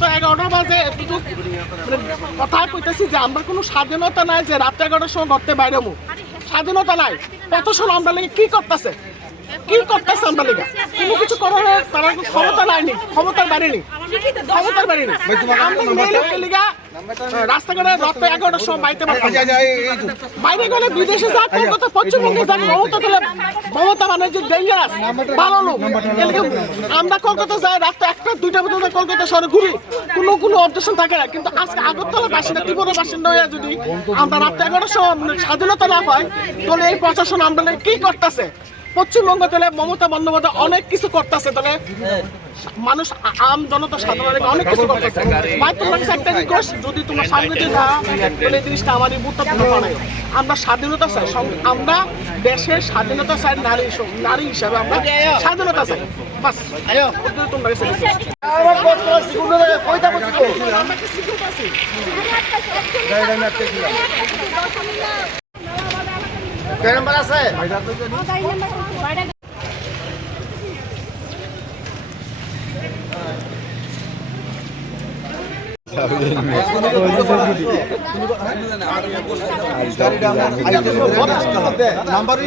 রাত 11টা বাজে এতটুক কথা কইতেছি যে আমরা কোনো স্বাধীনতা নাই যে রাত 11টার সময় ঘরতে বাইরে মু স্বাধীনতা নাই কতক্ষণ আমরা লেগে কি করতেছে আমরা লেগে কোনো কিছু করার তারা ক্ষমতা নাইনি ক্ষমতার বাড়িনি আমরা মেয়ে লেগে রাস্তাঘাটে রাত 11টার সময় বাইরে গেলে বিদেশে যা কলকাতা পশ্চিমবঙ্গে যান মমতা মানে যে ডেঞ্জারাস ভালো লোক আমরা কলকাতা যাই রাত 1টা 2টা পর্যন্ত কলকাতা শহরে ঘুরি কোনো অবজেকশন থাকে না কিন্তু আজকে আগরতলা বাসিন্দা ত্রিপুরা বাসিন্দা হয়ে যদি আমরা রাত 11টার সময় স্বাধীনতা না পাই তাহলে এই প্রশাসন আমরা কি করতেছে পশ্চিমবঙ্গ তাহলে মমতা বন্দ্যোপাধ্যায় অনেক কিছু করতেছে তাহলে মানুষ আম জনতা সাধারণ অনেক কিছু করতেছে তোমার একটা রিকোয়েস্ট যদি তোমার সামনে যে যা তাহলে এই জিনিসটা আমারই গুরুত্বপূর্ণ নয় আমরা স্বাধীনতা চাই আমরা দেশের স্বাধীনতা চাই নারী হিসাবে আমরা স্বাধীনতা চাই বাস তোমরা নাম্বার আছে নাম্বার